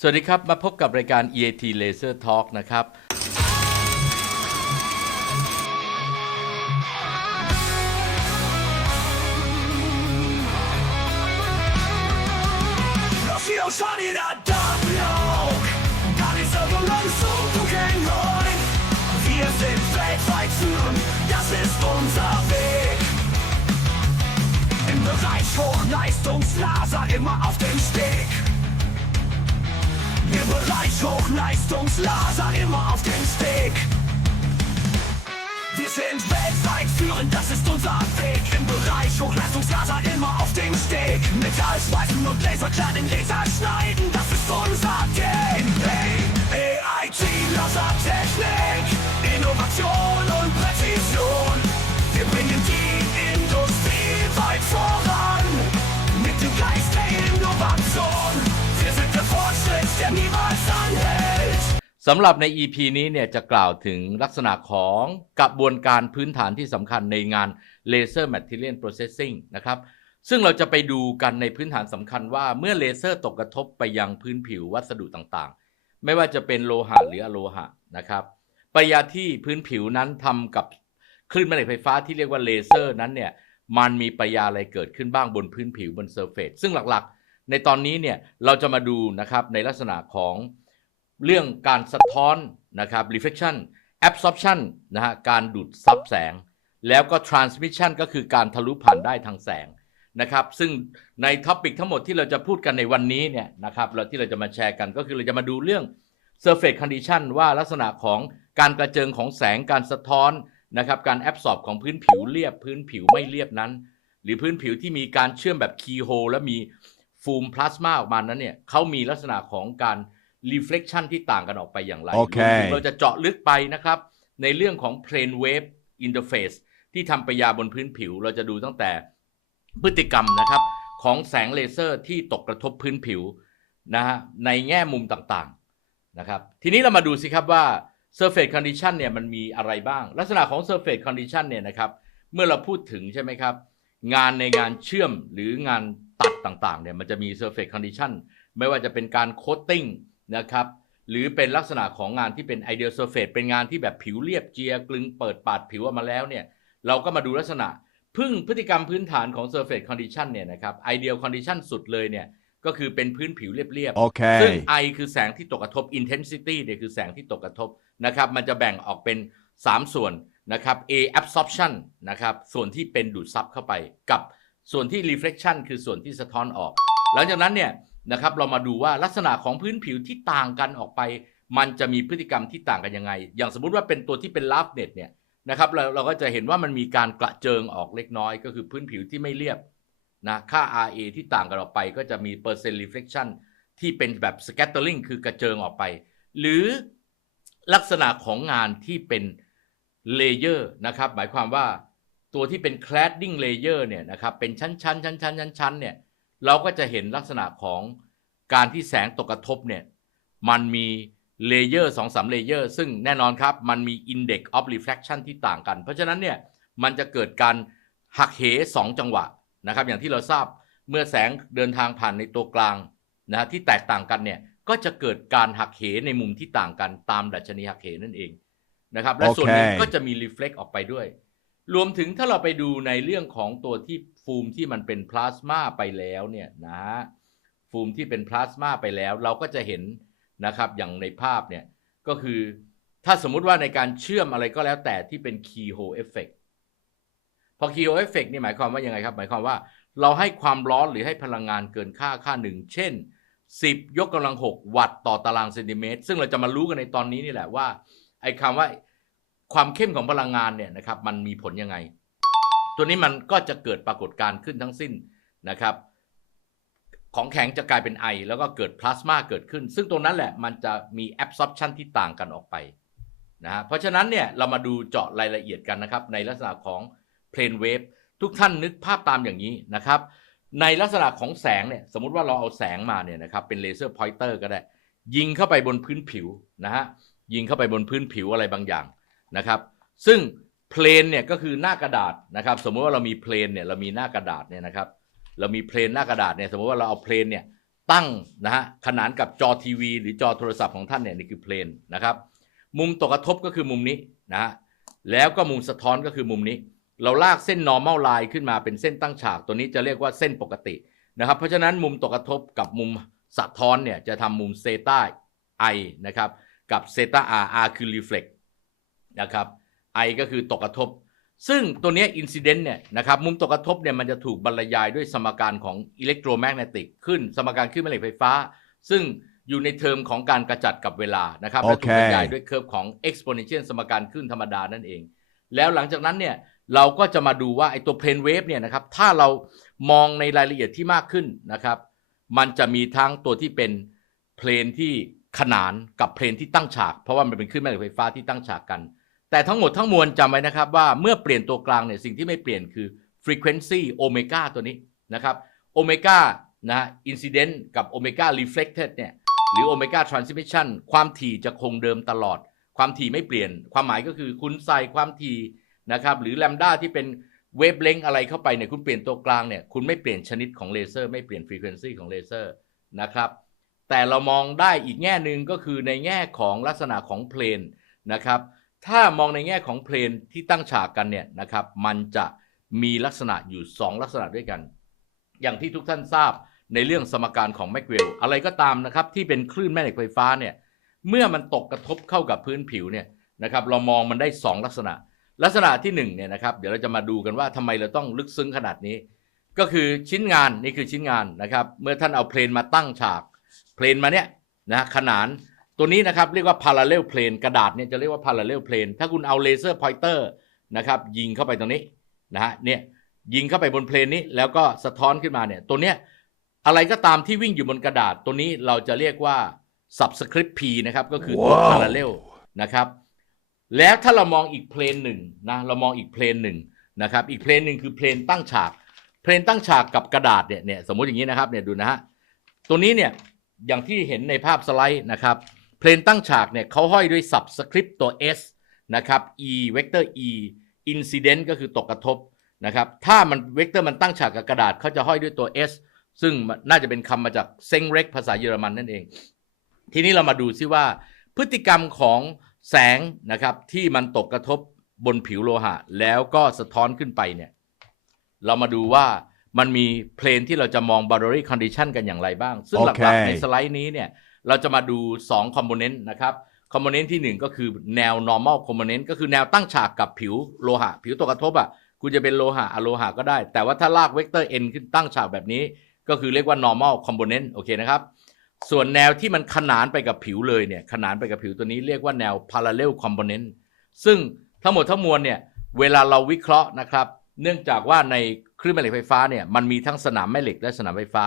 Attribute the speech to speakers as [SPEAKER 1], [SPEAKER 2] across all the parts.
[SPEAKER 1] สวัสดีครับ มาพบกับรายการ EAT Laser Talk นะครับ
[SPEAKER 2] Hochleistungslaser immer auf dem Steg Im Bereich Hochleistungslaser immer auf dem Steg. Wir sind weltweit führend, das ist unser Weg. Im Bereich Hochleistungslaser immer auf dem Steg. Metallschweifen und Laserklar den Laser schneiden, das ist unser Game Hey, AIT, Lasertechnik Innovation und Präzision
[SPEAKER 1] สำหรับใน EP นี้เนี่ยจะกล่าวถึงลักษณะของกระบวนการพื้นฐานที่สำคัญในงาน Laser Material Processing นะครับ ซึ่งเราจะไปดูกันในพื้นฐานสำคัญว่าเมื่อเลเซอร์ตกกระทบไปยังพื้นผิววัสดุต่างๆ ไม่ว่าจะเป็นโลหะหรืออะโลหะนะครับปริยาที่พื้นผิวนั้นทำกับคลื่นแม่เหล็กไฟฟ้าที่เรียกว่าเลเซอร์นั้นเนี่ยมันมีปริยาอะไรเกิดขึ้นบ้างบนพื้นผิวบนเซอร์เฟซซึ่งหลักๆ ในตอนนี้เนี่ยเราจะมาดูนะครับในลักษณะของ เรื่องการสะท้อนนะครับ reflection absorption นะฮะการดูดซับแสง แล้วก็ transmission ก็คือการทะลุผ่านได้ทางแสงนะครับ ซึ่งในท็อปิกทั้งหมดที่เราจะพูดกันในวันนี้เนี่ยนะครับเราที่เราจะมาแชร์กันก็คือเราจะมาดูเรื่อง surface condition ว่าลักษณะของการกระเจิงของแสงการสะท้อนนะครับการ absorb ของพื้นผิวเรียบพื้นผิวไม่เรียบนั้น หรือพื้นผิวที่มีการเชื่อมแบบ keyhole และมีฟูมพลาสมาออกมานั้นเนี่ยเขามีลักษณะของการ reflection ที่ต่างกันออกไปอย่างไร
[SPEAKER 3] โอเค
[SPEAKER 1] รวมถึงเราจะเจาะลึกไปนะครับ ในเรื่องของ plane wave interface ที่ทำปฏิกิริยาบนพื้นผิว เราจะดูตั้งแต่พฤติกรรมนะครับ ของแสงเลเซอร์ที่ตกกระทบพื้นผิวนะฮะในแง่มุมต่างๆนะครับ ทีนี้เรามาดูสิครับว่า surface condition เนี่ยมันมีอะไรบ้าง ลักษณะของ surface condition เนี่ยนะครับเมื่อเราพูดถึงใช่ไหมครับ งานในงานเชื่อมหรืองานตัดต่างๆเนี่ยมันจะมี surface condition ไม่ว่าจะเป็นการ coating นะครับ หรือเป็นลักษณะของงานที่เป็น ideal surface เป็นงานที่แบบผิวเรียบเจียกลึงเปิดปาดผิวออกมาแล้วเนี่ย เราก็มาดูลักษณะพึ่งพฤติกรรมพื้นฐานของ surface condition เนี่ยนะครับ ideal condition สุดเลยเนี่ย ก็คือเป็นพื้นผิวเรียบๆ
[SPEAKER 3] Okay.
[SPEAKER 1] ซึ่ง I คือแสงที่ตกกระทบ intensity เนี่ยคือแสงที่ตกกระทบนะครับ มันจะแบ่งออกเป็น 3 ส่วนนะครับ A absorption นะครับ ส่วนที่เป็นดูดซับเข้าไป กับส่วนที่ reflection คือส่วนที่สะท้อนออก หลังจากนั้นเนี่ย นะครับ เรามาดูว่าลักษณะของพื้นผิวที่ต่างกันออกไป มันจะมีพฤติกรรมที่ต่างกันยังไง อย่างสมมุติว่าเป็นตัวที่เป็น love net เนี่ยนะครับเราเราก็จะเห็นว่ามันมีการกระเจิงออกเล็กน้อย ก็คือพื้นผิวที่ไม่เรียบนะค่า RA ที่ต่างกันออกไปก็จะมีเปอร์เซ็นต์ reflection ที่เป็นแบบ scattering คือกระเจิงออกไป หรือลักษณะของงานที่เป็นเลเยอร์นะครับหมายความว่าตัวที่เป็น cladding layer เนี่ยนะครับเป็นชั้นๆชั้นๆชั้นๆชั้นๆเนี่ย เราก็จะเห็นลักษณะของการที่แสงตกกระทบเนี่ยมันมีเลเยอร์สองสามเลเยอร์ซึ่งแน่นอนครับ มันมี index of refraction ที่ต่างกัน เพราะฉะนั้นเนี่ยมันจะเกิดการหักเหสองจังหวะนะครับ อย่างที่เราทราบเมื่อแสงเดินทางผ่านในตัวกลางนะฮะที่แตกต่างกันเนี่ยก็จะเกิดการหักเหในมุมที่ต่างกันตามดัชนีหักเหนั่นเองนะครับและส่วนนึ่งก็จะมี reflect ออกไปด้วย รวมถึงถ้าเราไปดูในเรื่องของตัวที่ ฟูมที่มันเป็นพลาสมาไปแล้วเนี่ยนะฟูมที่เป็นพลาสมาไปแล้ว เราก็จะเห็นนะครับอย่างในภาพเนี่ยก็คือถ้าสมมุติว่าในการเชื่อมอะไรก็แล้วแต่ที่เป็น keyhole effect พอ keyhole effect นี่หมายความว่ายังไงครับ หมายความว่าเราให้ความร้อนหรือให้พลังงานเกินค่าค่าหนึ่ง เช่น 10 ยกกำลัง 6 วัตต์ต่อตารางเซนติเมตร ซึ่งเราจะมารู้กันในตอนนี้นี่แหละว่าไอ้คำว่าความเข้มของพลังงานเนี่ยนะครับมันมีผลยังไง ตัวนี้มันก็จะเกิดปรากฏการณ์ขึ้นทั้งสิ้นนะครับ ของแข็งจะกลายเป็นไอ แล้วก็เกิดพลาสมาเกิดขึ้น ซึ่งตรงนั้นแหละมันจะมี absorption ที่ต่างกันออกไปนะฮะเพราะฉะนั้นเนี่ยเรามาดูเจาะรายละเอียดกันนะครับ ในลักษณะของ plane wave ทุกท่านนึกภาพตามอย่างนี้นะครับ ในลักษณะของแสงเนี่ยสมมติว่าเราเอาแสงมาเนี่ยนะครับเป็นเลเซอร์พอยเตอร์ก็ได้ ยิงเข้าไปบนพื้นผิวนะฮะยิงเข้าไปบนพื้นผิวอะไรบางอย่างนะครับ ซึ่ง เพลนเนี่ยก็คือหน้ากระดาษนะครับ สมมติว่าเรามีเพลนเนี่ยเรามีหน้ากระดาษเนี่ยนะครับ เรามีเพลนหน้ากระดาษเนี่ยสมมติว่าเราเอาเพลนเนี่ยตั้งนะฮะขนานกับจอทีวี หรือจอโทรศัพท์ของท่านเนี่ยนี่คือเพลนนะครับ มุมตกกระทบก็คือมุมนี้นะฮะแล้วก็มุมสะท้อนก็คือมุมนี้ เราลากเส้น normal line ขึ้นมาเป็นเส้นตั้งฉากตัวนี้จะเรียกว่าเส้นปกตินะครับ เพราะฉะนั้นมุมตกกระทบกับมุมสะท้อนเนี่ยจะทำมุมเซตา i นะครับกับเซตา r r คือ reflect นะครับ i ก็คือตกกระทบ ซึ่งตัวเนี้อินซิเดนต์เนี่ยนะครับมุมตกกระทบเนี่ยมันจะถูกบรรยายด้วยสมการของอิเล็กโทรแมกเนติกขึ้นสมการขึ้นแม่เหล็กไฟฟ้า ซึ่งอยู่ในเทอมของการกระจัดกับเวลานะครับและถูกบรรยายด้วยเคอร์ฟของ exponential สมการขึ้นธรรมดานั่นเอง แล้วหลังจากนั้นเนี่ยเราก็จะมาดูว่าไอ้ตัวเพลนเวฟเนี่ยนะครับถ้าเรามองในรายละเอียดที่มากขึ้นนะครับ มันจะมีทั้งตัวที่เป็นเพลนที่ขนานกับเพลนที่ตั้งฉาก เพราะว่ามันเป็นคลื่นแม่เหล็กไฟฟ้าที่ตั้งฉากกัน แต่ทั้งหมดทั้งมวลจำไว้นะครับว่าเมื่อเปลี่ยนตัวกลางเนี่ยสิ่งที่ไม่เปลี่ยนคือ frequency โอเมก้าตัวนี้นะครับโอเมก้านะฮะ incident กับโอเมก้า reflected เนี่ยหรือโอเมก้า transmission ความถี่จะคงเดิมตลอด ความถี่ไม่เปลี่ยน ความหมายก็คือคุณใส่ความถี่นะครับหรือแลมด้าที่เป็นเวฟเลงอะไรเข้าไปเนี่ยคุณเปลี่ยนตัวกลางเนี่ยคุณไม่เปลี่ยนชนิดของเลเซอร์ไม่เปลี่ยน frequency ของเลเซอร์นะครับแต่เรามองได้อีกแง่หนึ่งก็คือในแง่ของลักษณะของเพลนนะครับ ถ้ามองในแง่ของเพลนที่ตั้งฉากกันเนี่ยนะครับ มันจะมีลักษณะอยู่ 2 ลักษณะด้วยกัน อย่างที่ทุกท่านทราบในเรื่องสมการของแมกเวลอะไรก็ตามนะครับ ที่เป็นคลื่นแม่เหล็กไฟฟ้าเนี่ยเมื่อมันตกกระทบเข้ากับพื้นผิวเนี่ยนะครับ เรามองมันได้ 2 ลักษณะ ลักษณะที่1เนี่ยนะครับ เดี๋ยวเราจะมาดูกันว่าทำไมเราต้องลึกซึ้งขนาดนี้ ก็คือชิ้นงานนี่คือชิ้นงานนะครับ เมื่อท่านเอาเพลนมาตั้งฉากเพลนมาเนี่ยนะขนาน ตัวนี้นะครับเรียกว่า parallel plane กระดาษเนี่ยจะเรียกว่า parallel plane ถ้าคุณเอาเลเซอร์พอยเตอร์นะครับยิงเข้าไปตรงนี้นะฮะเนี่ยยิงเข้าไปบนเพลนนี้แล้วก็สะท้อนขึ้นมาเนี่ยตัวเนี้ยอะไรก็ตามที่วิ่งอยู่บนกระดาษตัวนี้เราจะเรียกว่า subscript p นะครับก็คือตัว parallel นะครับแล้วถ้าเรามองอีกเพลนหนึ่งนะเรามองอีกเพลนหนึ่งนะครับอีกเพลนหนึ่งคือเพลนตั้งฉากเพลนตั้งฉากกับกระดาษเนี่ยเนี่ยสมมติอย่างนี้นะครับเนี่ยดูนะฮะตัวนี้เนี่ยอย่างที่เห็นในภาพสไลด์นะครับ เพลนตั้งฉากเนี่ยเขาห้อยด้วย subscript ตัว s นะครับ e เวกเตอร์ e incident ก็คือตกกระทบนะครับ ถ้ามันเวกเตอร์มันตั้งฉากกับกระดาษเขาจะห้อยด้วยตัว s ซึ่งน่าจะเป็นคำมาจากเซงเร็กภาษาเยอรมันนั่นเอง ทีนี้เรามาดูซิว่า พฤติกรรมของแสงนะครับที่มันตกกระทบบนผิวโลหะ แล้วก็สะท้อนขึ้นไปเนี่ยเรามาดูว่ามันมีเพลนที่เราจะมอง boundary condition กันอย่างไรบ้าง ซึ่งหลักๆในสไลด์นี้เนี่ย เราจะมาดู2 component นะครับ component ที่ 1 ก็คือแนว normal component ก็คือแนวตั้งฉากกับผิวโลหะ ผิวตกกระทบอะคุณจะเป็นโลหะอะโลหะก็ได้ แต่ว่าถ้าลากเวกเตอร์ n ขึ้นตั้งฉากแบบนี้ ก็คือเรียกว่า normal component โอเคนะครับ ส่วนแนวที่มันขนานไปกับผิวเลยเนี่ยขนานไปกับผิวตัวนี้เรียกว่าแนว parallel component ซึ่งทั้งหมดทั้งมวลเนี่ยเวลาเราวิเคราะห์นะครับ เนื่องจากว่าในคลื่นแม่เหล็กไฟฟ้าเนี่ยมันมีทั้งสนามแม่เหล็กและสนามไฟฟ้า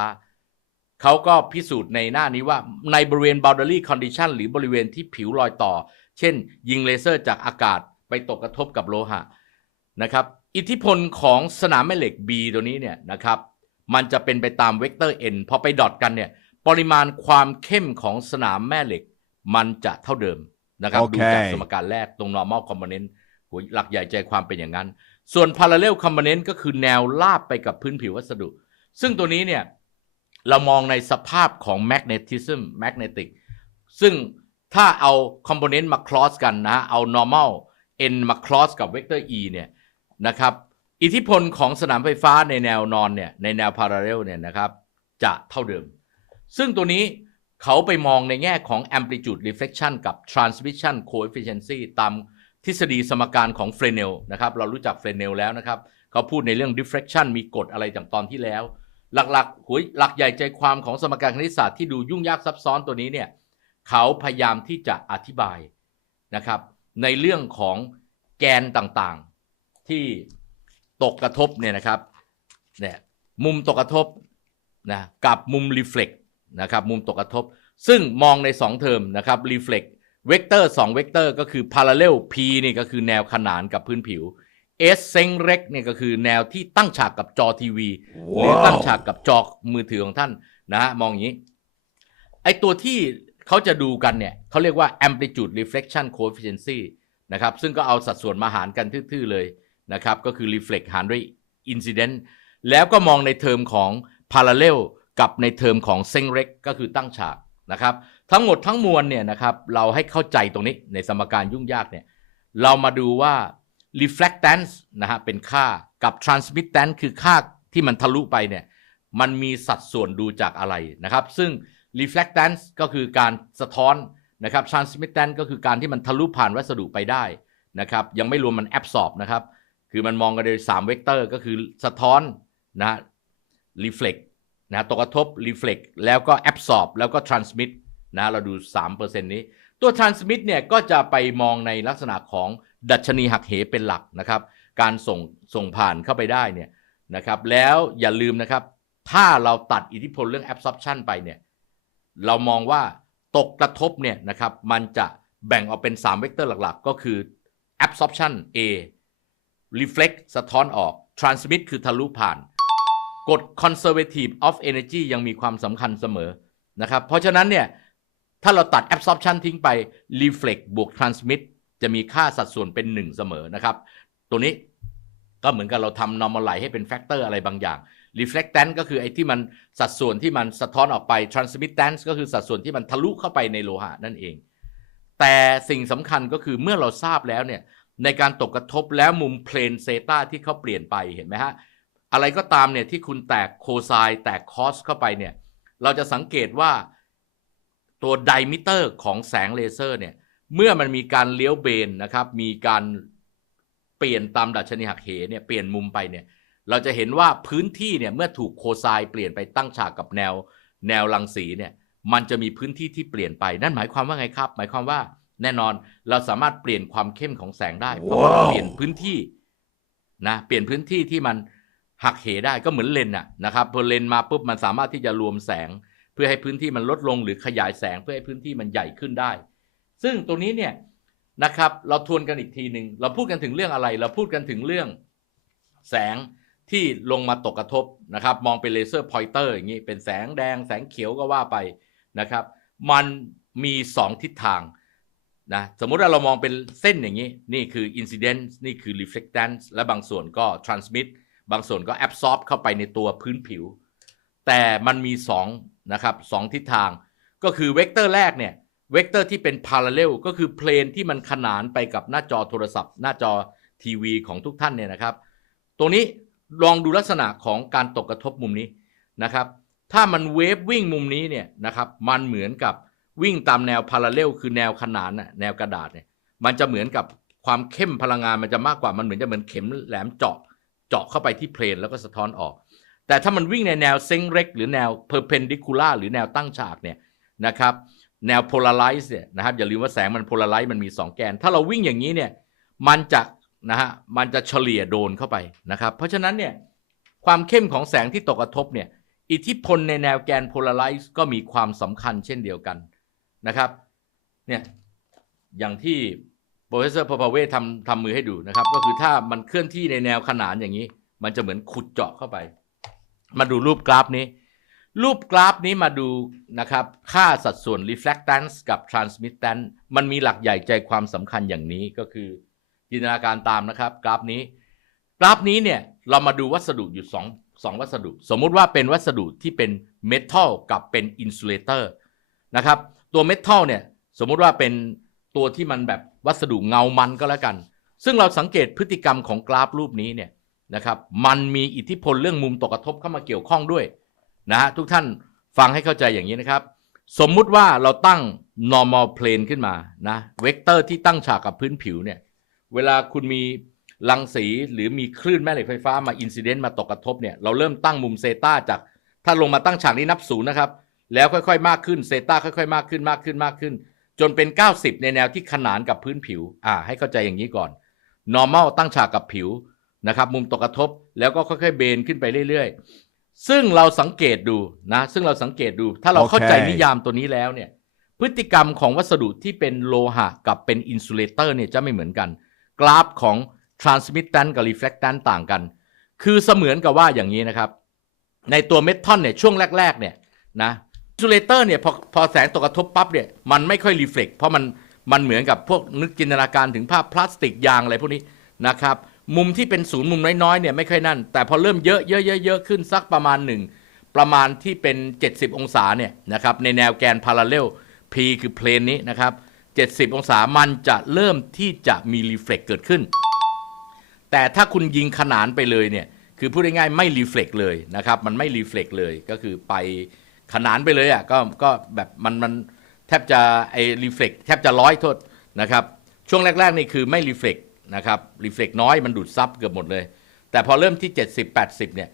[SPEAKER 1] เขาก็พิสูจน์ในหน้านี้ว่าในบริเวณ boundary condition หรือบริเวณที่ผิวรอยต่อ เช่น ยิงเลเซอร์จากอากาศไปตกกระทบกับโลหะนะครับ อิทธิพลของสนามแม่เหล็ก B ตัวนี้เนี่ยนะครับ มันจะเป็นไปตามเวกเตอร์ n พอไปดอทกันเนี่ย ปริมาณความเข้มของสนามแม่เหล็ก มันจะเท่าเดิมนะครับ
[SPEAKER 3] โอ
[SPEAKER 1] ดู
[SPEAKER 3] เค
[SPEAKER 1] จากสมการแรกตรง normal component โหหลักใหญ่ใจความเป็นอย่างนั้น ส่วน parallel component ก็คือแนวลาบไปกับพื้นผิววัสดุ ซึ่งตัวนี้เนี่ย เรามองในสภาพของ magnetism magnetic ซึ่งถ้าเอา component มา cross กันนะเอา normal n มา cross กับ vector e เนี่ยนะครับอิทธิพลของสนามไฟฟ้าในแนวนอนเนี่ยในแนว parallel เนี่ยนะครับจะเท่าเดิม ซึ่งตัวนี้เขาไปมองในแง่ของ amplitude reflection กับ transmission coefficiency ตามทฤษฎีสมการของเฟรเนลนะครับ เรารู้จักเฟรเนลแล้วนะครับ เขาพูดในเรื่อง diffraction มีกฎอะไรจากตอนที่แล้ว หลักๆหุยหลักใหญ่ใจความของสมการคณิตศาสตร์ที่ดูยุ่งยากซับซ้อนตัวนี้เนี่ยเขาพยายามที่จะอธิบายนะครับ ในเรื่องของแกนต่างๆที่ตกกระทบเนี่ยนะครับเนี่ยมุมตกกระทบนะกับมุมรีเฟล็กนะครับมุมตกกระทบ ซึ่งมองใน 2 เทอมนะครับรีเฟล็กเวกเตอร์2เวกเตอร์ก็คือ parallel p นี่ก็คือแนวขนานกับพื้นผิว s เซ็งเร็กเนี่ยก็คือแนวที่ตั้งฉากกับจอทีวี หรือตั้งฉากกับจอมือถือของท่านนะฮะมองอย่างนี้ ไอตัวที่เขาจะดูกันเนี่ยเขาเรียกว่า amplitude reflection coefficiency นะครับซึ่งก็เอาสัดส่วนมาหารกันทื่อๆเลยนะครับก็คือ reflect หารด้วย incident แล้วก็มองในเทอมของ parallel กับในเทอมของเซ็งเร็กก็คือตั้งฉากนะครับทั้งหมดทั้งมวลเนี่ยนะครับเราให้เข้าใจตรงนี้ในสมการยุ่งยากเนี่ยเรามาดูว่า reflectance นะฮะเป็นค่ากับ transmittance คือค่าที่มันทะลุไปเนี่ยมันมีสัดส่วนดูจากอะไรนะครับ ซึ่ง reflectance ก็คือการสะท้อนนะครับ transmittance ก็คือการที่มันทะลุผ่านวัสดุไปได้นะครับ ยังไม่รวมมัน absorb นะครับ คือมันมองกันโดย3เวกเตอร์ก็คือสะท้อนนะฮะ reflect นะตกกระทบ reflect แล้วก็ absorb แล้วก็ transmit นะเราดู 3%นี้ ตัว transmit เนี่ยก็จะไปมองในลักษณะของ ดัชนีหักเหเป็นหลักนะครับ การส่งส่งผ่านเข้าไปได้เนี่ยนะครับ แล้วอย่าลืมนะครับ ถ้าเราตัดอิทธิพลเรื่อง absorption ไปเนี่ย เรามองว่าตกกระทบเนี่ยนะครับ มันจะแบ่งออกเป็น 3 เวกเตอร์หลักๆ ก็คือ absorption A reflect สะท้อนออก transmit คือทะลุผ่าน กฎ conservative of energy ยังมีความสำคัญเสมอนะครับ เพราะฉะนั้นเนี่ย ถ้าเราตัด absorption ทิ้งไป reflect บวก transmit จะมีค่าสัดส่วนเป็น 1 เสมอนะครับ ตัวนี้ก็เหมือนกับเราทำ normalize ให้เป็น factor อะไรบางอย่าง reflectance ก็คือไอ้ที่มันสัดส่วนที่มันสะท้อนออกไป transmittance ก็คือสัดส่วนที่มันทะลุเข้าไปในโลหะนั่นเอง แต่สิ่งสำคัญก็คือเมื่อเราทราบแล้วเนี่ยในการตกกระทบแล้วมุมเพลนเซตาที่เขาเปลี่ยนไปเห็นไหมฮะ อะไรก็ตามเนี่ยที่คุณแตกโคไซน์แตกคอสเข้าไปเนี่ยเราจะสังเกตว่าตัวไดมิเตอร์ของแสงเลเซอร์เนี่ย เมื่อมันมีการเลี้ยวเบนนะครับ มีการเปลี่ยนตามดัชนีหักเหเนี่ยเปลี่ยนมุมไปเนี่ย เราจะเห็นว่าพื้นที่เนี่ยเมื่อถูกโคไซน์เปลี่ยนไปตั้งฉากกับแนว แนวรังสีเนี่ย มันจะมีพื้นที่ที่เปลี่ยนไป นั่นหมายความว่าไงครับ หมายความว่าแน่นอนเราสามารถเปลี่ยนความเข้มของแสงได้ เพราะว่าเปลี่ยนพื้นที่นะเปลี่ยนพื้นที่ที่มันหักเหได้ก็เหมือนเลนส์อะนะครับพอเลนส์มาปุ๊บมันสามารถที่จะรวมแสง เพื่อให้พื้นที่มันลดลงหรือขยายแสงเพื่อให้พื้นที่มันใหญ่ขึ้นได้ ซึ่งตัวนี้เนี่ยนะครับเราทวนกันอีกทีหนึ่งเราพูดกันถึงเรื่องอะไร เราพูดกันถึงเรื่องแสงที่ลงมาตกกระทบนะครับ มองเป็นเลเซอร์พอยเตอร์อย่างนี้เป็นแสงแดงแสงเขียวก็ว่าไปนะครับ มันมี 2 ทิศทางนะสมมุติว่าเรามองเป็นเส้นอย่างนี้ นี่คือ incidence นี่คือ reflectance และบางส่วนก็ transmit บางส่วนก็ absorb เข้าไปในตัวพื้นผิว แต่มันมี2นะครับสองทิศทาง ก็คือเวกเตอร์แรกเนี่ย เวกเตอร์ที่เป็น parallel ก็คือเพลนที่มันขนานไปกับหน้าจอโทรศัพท์ หน้าจอทีวีของทุกท่านเนี่ยนะครับ ตรงนี้ลองดูลักษณะของการตกกระทบมุมนี้นะครับ ถ้ามันเวฟวิ่งมุมนี้เนี่ยนะครับ มันเหมือนกับวิ่งตามแนวพาราเรลคือแนวขนานน่ะแนวกระดาษเนี่ย มันจะเหมือนกับความเข้มพลังงานมันจะมากกว่า มันเหมือนจะเหมือนเข็มแหลมเจาะ เจาะเข้าไปที่เพลนแล้วก็สะท้อนออก แต่ถ้ามันวิ่งในแนวเซ็งเร็ก หรือแนว perpendicular หรือแนวตั้งฉากเนี่ยนะครับ แนว polarize เนี่ยนะครับอย่าลืมว่าแสงมัน polarize มันมี 2 แกน ถ้าเราวิ่งอย่างนี้เนี่ยมันจะนะฮะมันจะเฉลี่ยโดนเข้าไปนะครับ เพราะฉะนั้นเนี่ยความเข้มของแสงที่ตกกระทบเนี่ยอิทธิพลในแนวแกน polarize ก็มีความสำคัญเช่นเดียวกันนะครับเนี่ยอย่างที่ professor p a p a w e ทำทำมือให้ดูนะครับ ก็คือถ้ามันเคลื่อนที่ในแนวขนานอย่างนี้ มันจะเหมือนขุดเจาะเข้าไป มาดูรูปกราฟนี้ รูปกราฟนี้มาดูนะครับ ค่าสัดส่วน reflectance กับ transmittance มันมีหลักใหญ่ใจความสำคัญอย่างนี้ก็คือ จินตนาการตามนะครับ กราฟนี้ กราฟนี้เนี่ยเรามาดูวัสดุอยู่สองสองวัสดุ สมมุติว่าเป็นวัสดุที่เป็นเมทัลกับเป็นอินซูเลเตอร์นะครับ ตัวเมทัลเนี่ยสมมุติว่าเป็นตัวที่มันแบบวัสดุเงามันก็แล้วกัน ซึ่งเราสังเกตพฤติกรรมของกราฟรูปนี้เนี่ยนะครับ มันมีอิทธิพลเรื่องมุมตกกระทบเข้ามาเกี่ยวข้องด้วย นะฮะทุกท่านฟังให้เข้าใจอย่างนี้นะครับ สมมุติว่าเราตั้ง normal plane ขึ้นมานะเวกเตอร์ที่ตั้งฉากกับพื้นผิวเนี่ยเวลาคุณมีรังสีหรือมีคลื่นแม่เหล็กไฟฟ้ามาอินซิเดนต์มาตกกระทบเนี่ยเราเริ่มตั้งมุมเซตาจาก ถ้าลงมาตั้งฉากนี้นับศูนย์นะครับ แล้วค่อยๆ มากขึ้นเซตาค่อยๆ มากขึ้นมากขึ้นมากขึ้น จนเป็น 90 ในแนวที่ขนานกับพื้นผิวอ่าให้เข้าใจอย่างนี้ก่อน normal ตั้งฉากกับผิวนะครับมุมตกกระทบแล้วก็ค่อยๆ เบนขึ้นไปเรื่อยๆ ซึ่งเราสังเกตดูนะ ซึ่งเราสังเกตดู ถ้าเราเข้าใจ
[SPEAKER 3] โอเค
[SPEAKER 1] นิยามตัวนี้แล้วเนี่ย พฤติกรรมของวัสดุที่เป็นโลหะกับเป็นอินซูเลเตอร์เนี่ยจะไม่เหมือนกัน กราฟของ transmittance กับ reflectance ต่างกัน คือเสมือนกับว่าอย่างนี้นะครับ ในตัวเมทัลเนี่ยช่วงแรก ๆ เนี่ยนะอินซูเลเตอร์เนี่ยพอพอแสงตกกระทบปั๊บเนี่ยมันไม่ค่อยรีเฟล็กเพราะมันมันเหมือนกับพวกนึกจินตนาการถึงภาพพลาสติกยางอะไรพวกนี้นะครับ มุมที่เป็นศูนย์มุมน้อยๆเนี่ยไม่ค่อยนั่น แต่พอเริ่มเยอะเยอะเยอะขึ้นสักประมาณหนึ่งประมาณที่เป็น 70 องศาเนี่ยนะครับในแนวแกนพาราเรล P คือเพลนนี้นะครับ 70 องศามันจะเริ่มที่จะมีรีเฟล็กเกิดขึ้น แต่ถ้าคุณยิงขนานไปเลยเนี่ยคือพูดง่ายๆไม่รีเฟล็กเลยนะครับมันไม่รีเฟล็กเลยก็คือไปขนานไปเลยอะก็ก็แบบมันมันแทบจะไอรีเฟล็กแทบจะร้อยโทษนะครับช่วงแรกๆนี่คือไม่รีเฟล็ก นะครับรีเฟล็กน้อยมันดูดซับเกือบหมดเลย แต่พอเริ่มที่ 70 80 เนี่ย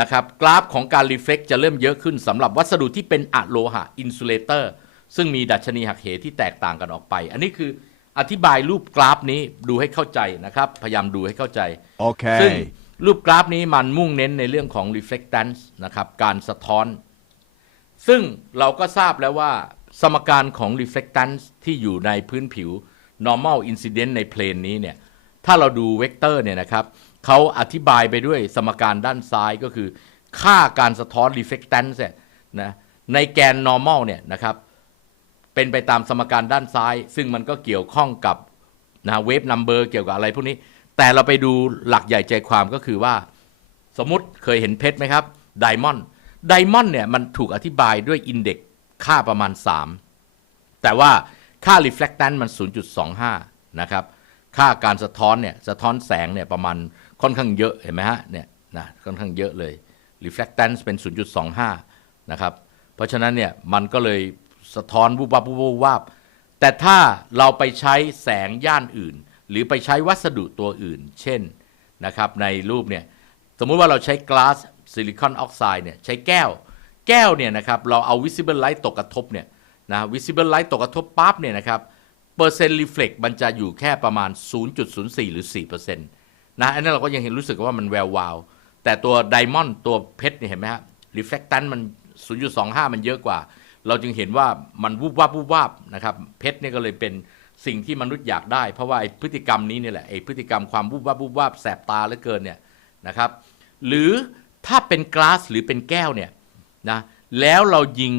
[SPEAKER 1] นะครับกราฟของการรีเฟล็กจะเริ่มเยอะขึ้นสำหรับวัสดุที่เป็นอะโลหะอินซูเลเตอร์ซึ่งมีดัชนีหักเหที่แตกต่างกันออกไป อันนี้คืออธิบายรูปกราฟนี้ดูให้เข้าใจนะครับ พยายามดูให้เข้าใจซึ่ง
[SPEAKER 3] Okay.
[SPEAKER 1] รูปกราฟนี้มันมุ่งเน้นในเรื่องของ reflectance นะครับ การสะท้อน ซึ่งเราก็ทราบแล้วว่าสมการของ reflectance ที่อยู่ในพื้นผิว normal incident ในเพลนนี้เนี่ย ถ้าเราดูเวกเตอร์เนี่ยนะครับเขาอธิบายไปด้วยสมการด้านซ้ายก็คือ ค่าการสะท้อน reflectance เนี่ยนะในแกน normal เนี่ยนะครับเป็นไปตามสมการด้านซ้าย ซึ่งมันก็เกี่ยวข้องกับนะเวฟนัมเบอร์เกี่ยวกับอะไรพวกนี้ แต่เราไปดูหลักใหญ่ใจความก็คือว่า สมมติเคยเห็นเพชรไหมครับไดมอนด์ไดมอนด์เนี่ยมันถูกอธิบายด้วยอินเด็กค่าประมาณ 3 แต่ว่าค่า reflectance มัน 0.25 นะครับ ค่าการสะท้อนเนี่ยสะท้อนแสงเนี่ยประมาณค่อนข้างเยอะเห็นไหมฮะเนี่ยนะค่อนข้างเยอะเลย reflectance เป็น 0.25 นะครับ เพราะฉะนั้นเนี่ยมันก็เลยสะท้อนวูบวับวูบวับวูบวับแต่ถ้าเราไปใช้แสงย่านอื่น หรือไปใช้วัสดุตัวอื่น เช่นนะครับในรูปเนี่ยสมมุติว่าเราใช้กลาสซิลิคอนออกไซด์เนี่ยใช้แก้ว แก้วเนี่ยนะครับเราเอา visible light ตกกระทบเนี่ยนะ visible light ตกกระทบปั๊บเนี่ยนะครับ เปอร์เซ็นต์ reflect มันจะอยู่แค่ประมาณ 0.04 หรือ 4%นะอันนั้นเราก็ยังเห็นรู้สึกว่ามันแวววาว แต่ตัวไดมอนด์ตัวเพชรเนี่ยเห็นไหมฮะ reflectance มัน 0.25 มันเยอะกว่า เราจึงเห็นว่ามันวูบวาบวูบวาบนะครับเพชรเนี่ยก็เลยเป็นสิ่งที่มนุษย์อยากได้ เพราะว่าไอ้พฤติกรรมนี้เนี่ยแหละไอ้พฤติกรรมความวูบวาบวูบวาบแสบตาเหลือเกินเนี่ยนะครับหรือถ้าเป็นกลาสหรือเป็นแก้วเนี่ยนะแล้วเรายิง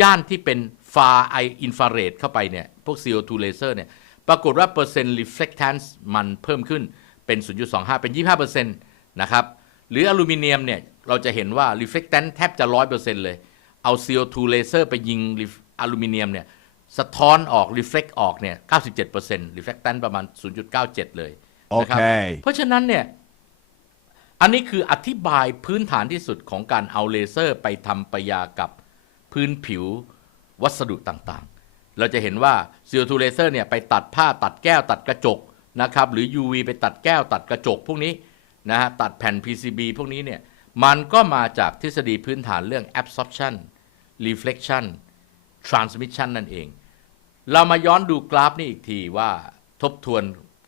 [SPEAKER 1] ย่านที่เป็น ฟาไออินฟราเรดเข้าไปเนี่ย พวก CO2 เลเซอร์เนี่ย ปรากฏว่าเปอร์เซ็นต์ reflectance มันเพิ่มขึ้นเป็น 0.25 เป็น 25%นะครับ หรืออลูมิเนียมเนี่ย เราจะเห็นว่า reflectance แทบจะ 100%เลย เอา CO2 เลเซอร์ไปยิงอลูมิเนียมเนี่ย สะท้อนออก reflect ออกเนี่ย 97% reflectance ประมาณ 0.97 เลยนะครับ
[SPEAKER 3] โอเค
[SPEAKER 1] เพราะฉะนั้นเนี่ย อันนี้คืออธิบายพื้นฐานที่สุดของการเอาเลเซอร์ไปทำประยากับพื้นผิว วัสดุต่างๆ เราจะเห็นว่า CO2 เลเซอร์เนี่ยไปตัดผ้าตัดแก้วตัดกระจกนะครับหรือ UV ไปตัดแก้วตัดกระจกพวกนี้นะฮะตัดแผ่น PCB พวกนี้เนี่ยมันก็มาจากทฤษฎีพื้นฐานเรื่อง absorption reflection transmission นั่นเอง เรามาย้อนดูกราฟนี่อีกทีว่าทบทวน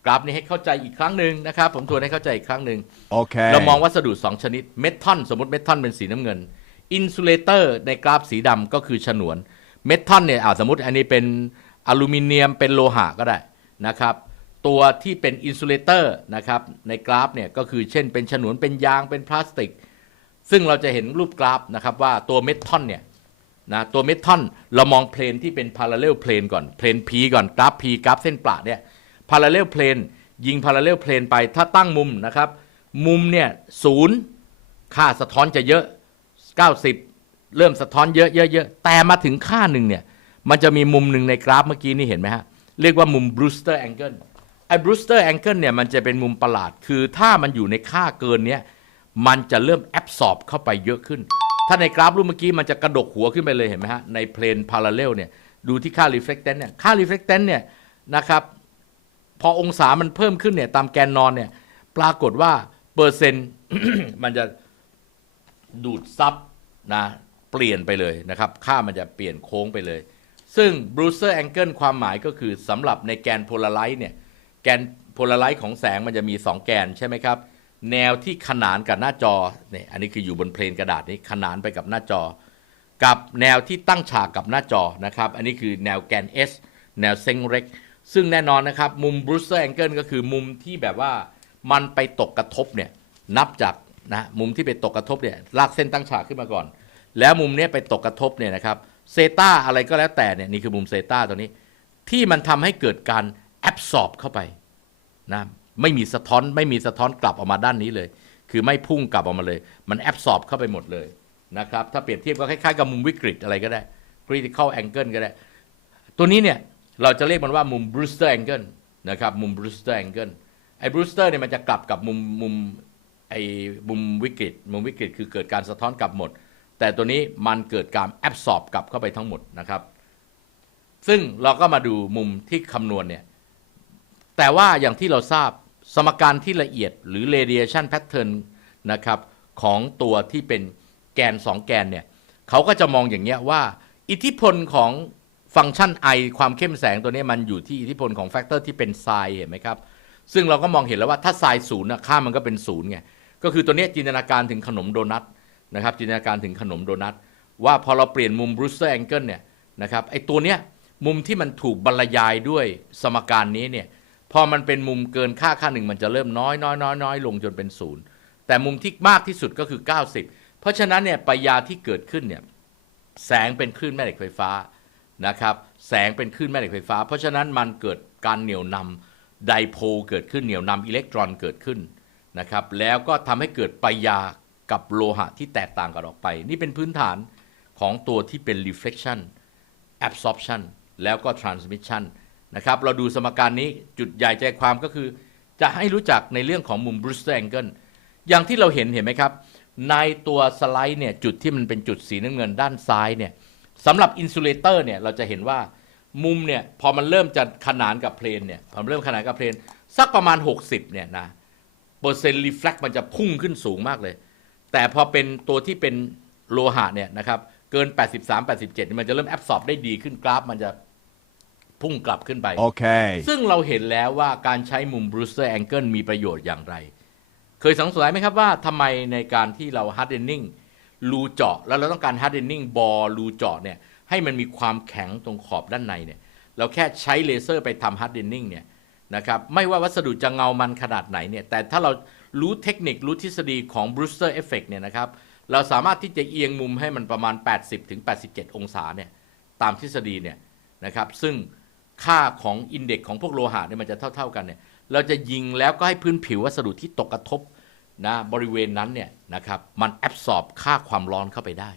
[SPEAKER 1] กราฟนี้ให้เข้าใจอีกครั้งหนึ่งนะครับ ผมทวนให้เข้าใจอีกครั้งหนึ่ง
[SPEAKER 3] Okay.
[SPEAKER 1] เรามองวัสดุ 2 ชนิดเมทัลสมมติเมทัลเป็นสีน้ำเงิน อินซูเลเตอร์ในกราฟสีดำก็คือฉนวน เมทัลเนี่ยอ่าสมมติอันนี้เป็นอลูมิเนียมเป็นโลหะก็ได้นะครับ ตัวที่เป็นอินซูเลเตอร์นะครับในกราฟเนี่ยก็คือเช่นเป็นฉนวนเป็นยางเป็นพลาสติก ซึ่งเราจะเห็นรูปกราฟนะครับว่าตัวเมทัลเนี่ยนะตัวเมทัลเรามองเพลนที่เป็นพาราเรลเพลนก่อนเพลน P ก่อนกราฟ P กราฟเส้นประเนี่ยพาราเรลเพลนยิงพาราเรลเพลนไปถ้าตั้งมุมนะครับ มุมเนี่ยศูนย์ค่าสะท้อนจะเยอะ 90 เริ่มสะท้อนเยอะเยอะแต่มาถึงค่าหนึ่งเนี่ย มันจะมีมุมหนึ่งในกราฟเมื่อกี้นี่เห็นไหมฮะ เรียกว่ามุม Brewster angle ไอ้ Brewster angle เนี่ยมันจะเป็นมุมประหลาด คือถ้ามันอยู่ในค่าเกินเนี้ยมันจะเริ่มแอบสอบเข้าไปเยอะขึ้น ถ้าในกราฟรูปเมื่อกี้มันจะกระดกหัวขึ้นไปเลยเห็นไหมฮะ ในเพลนพาราเรลเนี่ย ดูที่ค่า reflectance เนี่ย ค่า reflectance เนี่ยนะครับ พอองศามันเพิ่มขึ้นเนี่ยตามแกนนอนเนี่ย ปรากฏว่าเปอร์เซ็นต์มันจะดูดซับนะ ปลี่ยนไปเลยนะครับ ค่ามันจะเปลี่ยนโค้งไปเลย ซึ่ง Brewster angle ความหมายก็คือสำหรับในแกนโพลาไรต์เนี่ย แกนโพลาไรต์ของแสงมันจะมี 2 แกนใช่ไหมครับ แนวที่ขนานกับหน้าจอเนี่ยอันนี้คืออยู่บนเพลนกระดาษนี้ขนานไปกับหน้าจอ กับแนวที่ตั้งฉากกับหน้าจอนะครับ อันนี้คือแนวแกน S แนวเซงเร็กซึ่งแน่นอนนะครับ มุม Brewster angle ก็คือมุมที่แบบว่ามันไปตกกระทบเนี่ยนับจากนะมุมที่ไปตกกระทบเนี่ยลากเส้นตั้งฉากขึ้นมาก่อน แล้วมุมนี้ไปตกกระทบเนี่ยนะครับเซตาอะไรก็แล้วแต่เนี่ยนี่คือมุมเซตาตัวนี้ ที่มันทำให้เกิดการแอบสอบเข้าไปนะไม่มีสะท้อนไม่มีสะท้อนกลับออกมาด้านนี้เลย คือไม่พุ่งกลับออกมาเลย มันแอบสอบเข้าไปหมดเลยนะครับถ้าเปรียบเทียบก็คล้ายๆกับมุมวิกฤตอะไรก็ได้ critical angle ก็ได้ ตัวนี้เนี่ยเราจะเรียกมันว่ามุม Brewster angle นะครับมุม Brewster angle ไอ้ Brewster เนี่ยมันจะกลับกับมุมมุมไอ้มุมวิกฤต มุมวิกฤตคือเกิดการสะท้อนกลับหมด แต่ตัวนี้มันเกิดการแอบสอบกลับเข้าไปทั้งหมดนะครับ ซึ่งเราก็มาดูมุมที่คำนวณเนี่ย แต่ว่าอย่างที่เราทราบสมการที่ละเอียดหรือ radiation pattern นะครับของตัวที่เป็นแกน 2 แกนเนี่ยเขาก็จะมองอย่างเงี้ยว่า อิทธิพลของฟังก์ชัน I ความเข้มแสงตัวนี้มันอยู่ที่อิทธิพลของแฟกเตอร์ที่เป็นไซน์เห็นไหมครับ ซึ่งเราก็มองเห็นแล้วว่าถ้าไซน์ศูนย์ค่ามันก็เป็นศูนย์ไงก็คือตัวนี้จินตนาการถึงขนมโดนัท นะครับจินตนาการถึงขนมโดนัทว่าพอเราเปลี่ยนมุม Brewster angle เนี่ยนะครับไอตัวเนี้ยมุมที่มันถูกบรรยายด้วยสมการนี้เนี่ยพอมันเป็นมุมเกินค่าค่าหนึ่งมันจะเริ่มน้อยน้อยน้อยน้อยลงจนเป็นศูนย์แต่มุมที่มากที่สุดก็คือ 90 เพราะฉะนั้นเนี่ยปยาที่เกิดขึ้นเนี่ยแสงเป็นคลื่นแม่เหล็กไฟฟ้านะครับแสงเป็นคลื่นแม่เหล็กไฟฟ้า เพราะฉะนั้นมันเกิดการเหนี่ยวนำไดโพลเกิดขึ้นเหนี่ยวนำอิเล็กตรอนเกิดขึ้นนะครับแล้วก็ทำให้เกิดปยา กับโลหะที่แตกต่างกันออกไป นี่เป็นพื้นฐานของตัวที่เป็น reflection absorption แล้วก็ transmission นะครับเราดูสมการนี้จุดใหญ่ใจความก็คือ จะให้รู้จักในเรื่องของมุม Brewster angle อย่างที่เราเห็นเห็นไหมครับ ในตัวสไลด์เนี่ยจุดที่มันเป็นจุดสีน้ำเงินด้านซ้ายเนี่ยสำหรับอินซูเลเตอร์เนี่ยเราจะเห็นว่ามุมเนี่ยพอมันเริ่มจะขนานกับเพลนเนี่ยพอมันเริ่มขนานกับเพลนสักประมาณ 60เนี่ยนะเปอร์เซ็นต์รีเฟล็กมันจะพุ่งขึ้นสูงมากเลย แต่พอเป็นตัวที่เป็นโลหะเนี่ยนะครับเกิน 83 87นี่มันจะเริ่มแอบสอบได้ดีขึ้นกราฟ มันจะพุ่งกลับขึ้นไป
[SPEAKER 3] Okay.
[SPEAKER 1] ซึ่งเราเห็นแล้วว่าการใช้มุม Brewster angle มีประโยชน์อย่างไร เคยสงสัยไหมครับว่าทำไมในการที่เรา hardening รูเจาะ แล้วเราต้องการ hardening บอลรูเจาะเนี่ยให้มันมีความแข็งตรงขอบด้านในเนี่ยเราแค่ใช้เลเซอร์ไปทำ hardening เนี่ยนะครับไม่ว่าวัสดุจะเงามันขนาดไหนเนี่ยแต่ถ้าเรา รู้เทคนิครู้ทฤษฎีของ Brewster effect เนี่ยนะครับ เราสามารถที่จะเอียงมุมให้มันประมาณ 80ถึง87องศาเนี่ยตามทฤษฎีเนี่ยนะครับซึ่งค่าของอินเด็กของพวกโลหะเนี่ยมันจะเท่า ๆกันเนี่ยเราจะยิงแล้วก็ให้พื้นผิววัสดุที่ตกกระทบนะบริเวณนั้นเนี่ยนะครับมันแอบสอบค่าความร้อนเข้าไปได้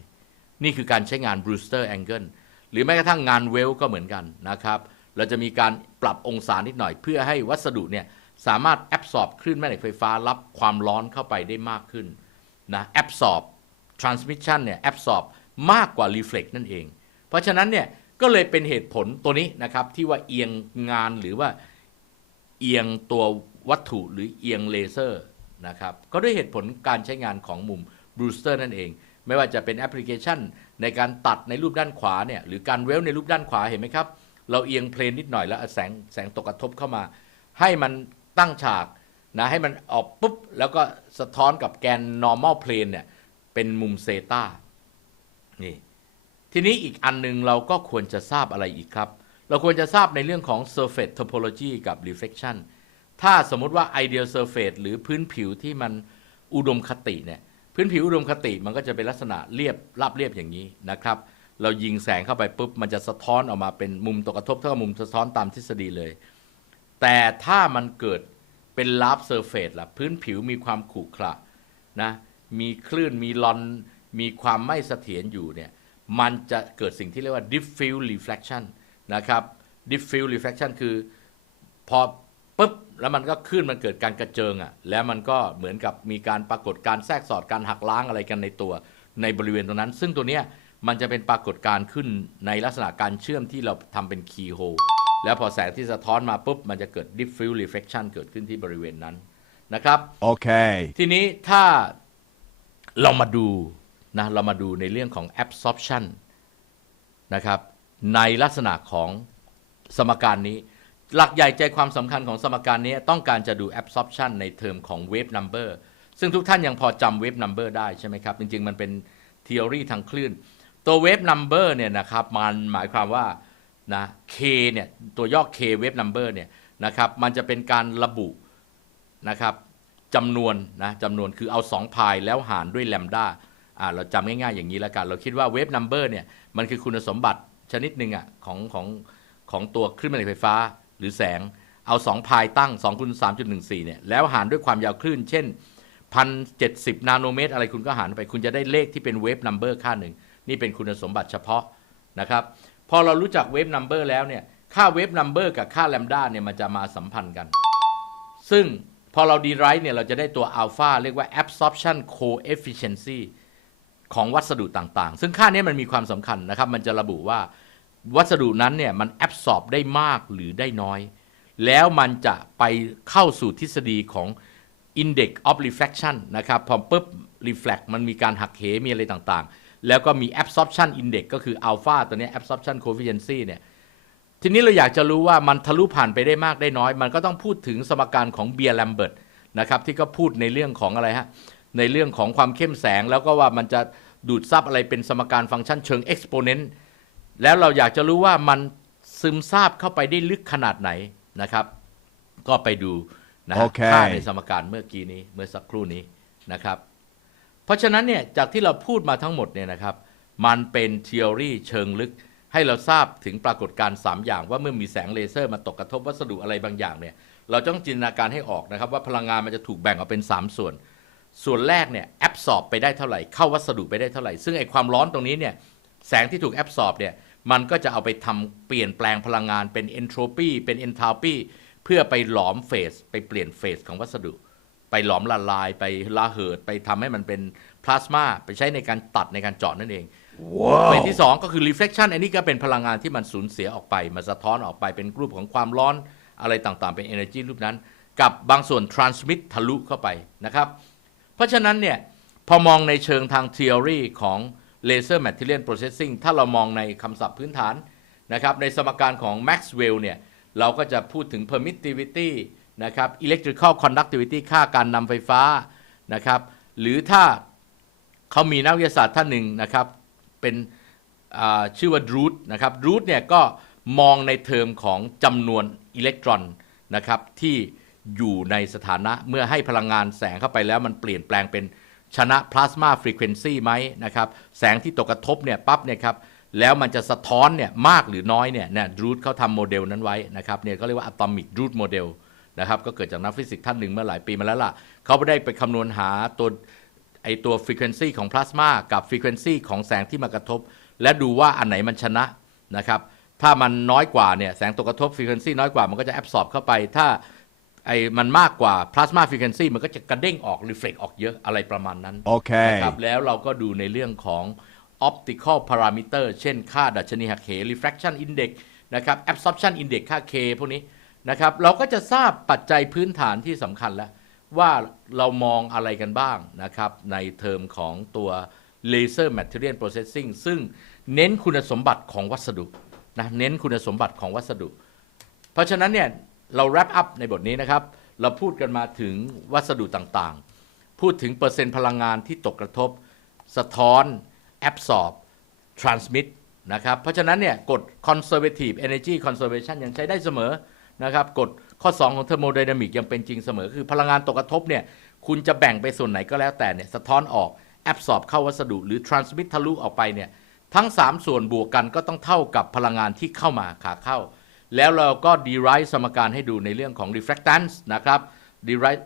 [SPEAKER 1] นี่คือการใช้งาน Brewster angle หรือแม้กระทั่งงานเวลก็เหมือนกันนะครับ เราจะมีการปรับองศานิดหน่อยเพื่อให้วัสดุเนี่ย สามารถแอบสอบคลื่นแม่เหล็กไฟฟ้ารับความร้อนเข้าไปได้มากขึ้นนะแอบสอบ transmission เนี่ยแอบสอบมากกว่า reflect นั่นเอง เพราะฉะนั้นเนี่ยก็เลยเป็นเหตุผลตัวนี้นะครับที่ว่าเอียงงานหรือว่าเอียงตัววัตถุหรือเอียงเลเซอร์นะครับก็ด้วยเหตุผลการใช้งานของมุม Brewster นั่นเอง ไม่ว่าจะเป็นแอปพลิเคชัน ในการตัดในรูปด้านขวาเนี่ยหรือการเวลในรูปด้านขวาเห็นไหมครับ เราเอียงเพลนนิดหน่อยแล้วแสงแสงตกกระทบเข้ามา ให้มัน ตั้งฉากนะให้มันออกปุ๊บ แล้วก็สะท้อนกับแกน normal plane เนี่ย เป็นมุมเซตานี่ ทีนี้อีกอันหนึงเราก็ควรจะทราบอะไรอีกครับ เราควรจะทราบในเรื่องของ surface topology กับ reflection ถ้าสมมติว่า ideal surface หรือพื้นผิวที่มันอุดมคติเนี่ย พื้นผิวอุดมคติมันก็จะเป็นลักษณะเรียบราบเรียบอย่างนี้นะครับ เรายิงแสงเข้าไปปุ๊บ มันจะสะท้อนออกมาเป็นมุมตกกระทบเท่ากับมุมสะท้อนตามทฤษฎีเลย แต่ถ้ามันเกิดเป็นลาฟเซอร์เฟสล่ะ พื้นผิวมีความขรุขระนะมีคลื่นมีลอนมีความไม่เสถียรอยู่เนี่ยมันจะเกิดสิ่งที่เรียกว่า diffuse reflection นะครับ diffuse reflection คือพอปุ๊บแล้วมันก็ขึ้นมันเกิดการกระเจิงอะ่ะแล้วมันก็เหมือนกับมีการปรากฏการแทรกสอดการหักล้างอะไรกันในตัวในบริเวณตรงนั้น ซึ่งตัวเนี้ยมันจะเป็นปรากฏการขึ้นในลักษณะการเชื่อมที่เราทำเป็นคีย์โฮ แล้วพอแสงที่สะท้อนมาปุ๊บ มันจะเกิด diffuse reflection เกิดขึ้นที่บริเวณนั้นนะครับ
[SPEAKER 3] Okay.
[SPEAKER 1] ทีนี้ถ้าเรามาดูนะเรามาดูในเรื่องของ absorption นะครับในลักษณะของสมการนี้ หลักใหญ่ใจความสำคัญของสมการนี้ต้องการจะดู absorption ในเทอมของ wave number ซึ่งทุกท่านยังพอจำ wave number ได้ใช่ไหมครับ จริง ๆ มันเป็น theory ทางคลื่น ตัว wave number เนี่ยนะครับมันหมายความว่า นะ k เนี่ยตัวย่อ k wave number เนี่ยนะครับมันจะเป็นการระบุนะครับจำนวนนะจำนวนคือเอา 2 พายแล้วหารด้วยแลมด้าอ่าเราจำง่ายๆอย่างนี้แล้วกัน เราคิดว่าเวฟนัมเบอร์เนี่ยมันคือคุณสมบัติชนิดหนึ่งอะของของของตัวคลื่นแม่เหล็กไฟฟ้าหรือแสงเอา 2 พายตั้ง2คูณ3.14เนี่ยแล้วหารด้วยความยาวคลื่น เช่นพันเจ็ดสิบนาโนเมตร อะไรคุณก็หารไป คุณจะได้เลขที่เป็นเวฟนัมเบอร์ค่าหนึ่ง นี่เป็นคุณสมบัติเฉพาะนะครับ พอเรารู้จักเวฟนัมเบอร์แล้วเนี่ยค่าเวฟนัมเบอร์กับค่าแลมด้าเนี่ยมันจะมาสัมพันธ์กัน ซึ่งพอเราดีไรท์เนี่ยเราจะได้ตัวอัลฟาเรียกว่า absorption coefficiency ของวัสดุต่างๆ ซึ่งค่านี้มันมีความสำคัญนะครับ มันจะระบุว่าวัสดุนั้นเนี่ยมันแอบสอบได้มากหรือได้น้อย แล้วมันจะไปเข้าสู่ทฤษฎีของ index of refraction นะครับ พอปุ๊บ reflect มันมีการหักเหมีอะไรต่างๆ แล้วก็มี absorption index ก็คือ alpha ตัวเนี้ย absorption coefficiency เนี่ยทีนี้เราอยากจะรู้ว่ามันทะลุผ่านไปได้มากได้น้อย มันก็ต้องพูดถึงสมการของเบียร์แลมเบิร์ตนะครับที่ก็พูดในเรื่องของอะไรฮะในเรื่องของความเข้มแสง แล้วก็ว่ามันจะดูดซับอะไรเป็นสมการฟังก์ชันเชิง exponent แล้วเราอยากจะรู้ว่ามันซึมซาบเข้าไปได้ลึกขนาดไหนนะครับ ก็ไปดูนะฮะ
[SPEAKER 3] โอเค
[SPEAKER 1] ค่าในสมการเมื่อกี้นี้เมื่อสักครู่นี้นะครับ เพราะฉะนั้นเนี่ยจากที่เราพูดมาทั้งหมดเนี่ยนะครับ มันเป็นทฤษฎีเชิงลึก ให้เราทราบถึงปรากฏการณ์ 3 อย่าง ว่าเมื่อมีแสงเลเซอร์มาตกกระทบวัสดุอะไรบางอย่างเนี่ยเราต้องจินตนาการให้ออกนะครับว่าพลังงานมันจะถูกแบ่งออกเป็น 3 ส่วน ส่วนแรกเนี่ยแอบสอบไปได้เท่าไหร่เข้าวัสดุไปได้เท่าไหร่ ซึ่งไอความร้อนตรงนี้เนี่ยแสงที่ถูกแอบสอบเนี่ยมันก็จะเอาไปทำเปลี่ยนแปลงพลังงานเป็นเอนโทรปีเป็นเอนทาลปีเพื่อไปหลอมเฟสไปเปลี่ยนเฟสของวัสดุ ไปหลอมละลายไประเหิดไปทำให้มันเป็นพลาสมาไปใช้ในการตัดในการเจาะนั่นเองเฟสที่ 2 ก็คือ reflection อันนี้ก็เป็นพลังงานที่มันสูญเสียออกไปมันสะท้อนออกไปเป็นรูปของความร้อนอะไรต่างๆ เป็น energy รูปนั้น กับบางส่วน transmit ทะลุเข้าไปนะครับ เพราะฉะนั้นเนี่ยพอมองในเชิงทาง theory ของ laser material processing ถ้าเรามองในคำศัพท์พื้นฐานนะครับในสมการของ Maxwell เนี่ยเราก็จะพูดถึง permittivity นะครับ electrical conductivity ค่าการนำไฟฟ้านะครับหรือถ้าเขามีนักวิทยาศาสตร์ท่านหนึ่งนะครับเป็นชื่อว่ารูทนะครับรูทเนี่ยก็มองในเทอมของจำนวนอิเล็กตรอนนะครับที่อยู่ในสถานะเมื่อให้พลังงานแสงเข้าไปแล้วมันเปลี่ยนแปลงเป็นชนะพลาสมาฟรีเควนซีไหมนะครับแสงที่ตกกระทบเนี่ยปั๊บเนี่ยครับแล้วมันจะสะท้อนเนี่ยมากหรือน้อยเนี่ยเนี่ยรูทเขาทำโมเดลนั้นไว้นะครับเนี่ยเขาเรียกว่าอะตอมิกรูทโมเดล นะครับก็เกิดจากนักฟิสิกส์ท่านหนึ่งเมื่อหลายปีมาแล้วล่ะเขาได้ไปคำนวณหาตัวไอตัวฟรีเควนซีของพลาสมากับฟรีเควนซีของแสงที่มากระทบ และดูว่าอันไหนมันชนะนะครับถ้ามันน้อยกว่าเนี่ยแสงตกกระทบฟรีเควนซีน้อยกว่ามันก็จะแอบสอบเข้าไป ถ้าไอมันมากกว่าพลาสมาฟรีเควนซีมันก็จะกระเด้งออกรีเฟล็กออกเยอะอะไรประมาณนั้น
[SPEAKER 3] Okay.
[SPEAKER 1] นะครับแล้วเราก็ดูในเรื่องของ optical parameter เช่นค่าดัชนีหักเห refraction index นะครับ absorption index ค่า K พวกนี้ นะครับ เราก็จะทราบปัจจัยพื้นฐานที่สำคัญแล้ว ว่าเรามองอะไรกันบ้างนะครับ ในเทอมของตัว laser material processing ซึ่งเน้นคุณสมบัติของวัสดุนะเน้นคุณสมบัติของวัสดุ เพราะฉะนั้นเนี่ยเรา wrap up ในบทนี้นะครับ เราพูดกันมาถึงวัสดุต่างๆ พูดถึงเปอร์เซ็นต์พลังงานที่ตกกระทบ สะท้อน absorb transmit นะครับ เพราะฉะนั้นเนี่ยกฎ conservative energy conservation ยังใช้ได้เสมอ นะครับกฎข้อ 2 ของเทอร์โมไดนามิกยังเป็นจริงเสมอ คือพลังงานตกกระทบเนี่ยคุณจะแบ่งไปส่วนไหนก็แล้วแต่เนี่ยสะท้อนออกแอบสอบเข้าวัสดุ หรือทรานสมิททะลุออกไปเนี่ยทั้ง 3 ส่วนบวกกันก็ต้องเท่ากับพลังงานที่เข้ามาขาเข้า แล้วเราก็ derive สมการให้ดูในเรื่องของ reflectance นะครับ derive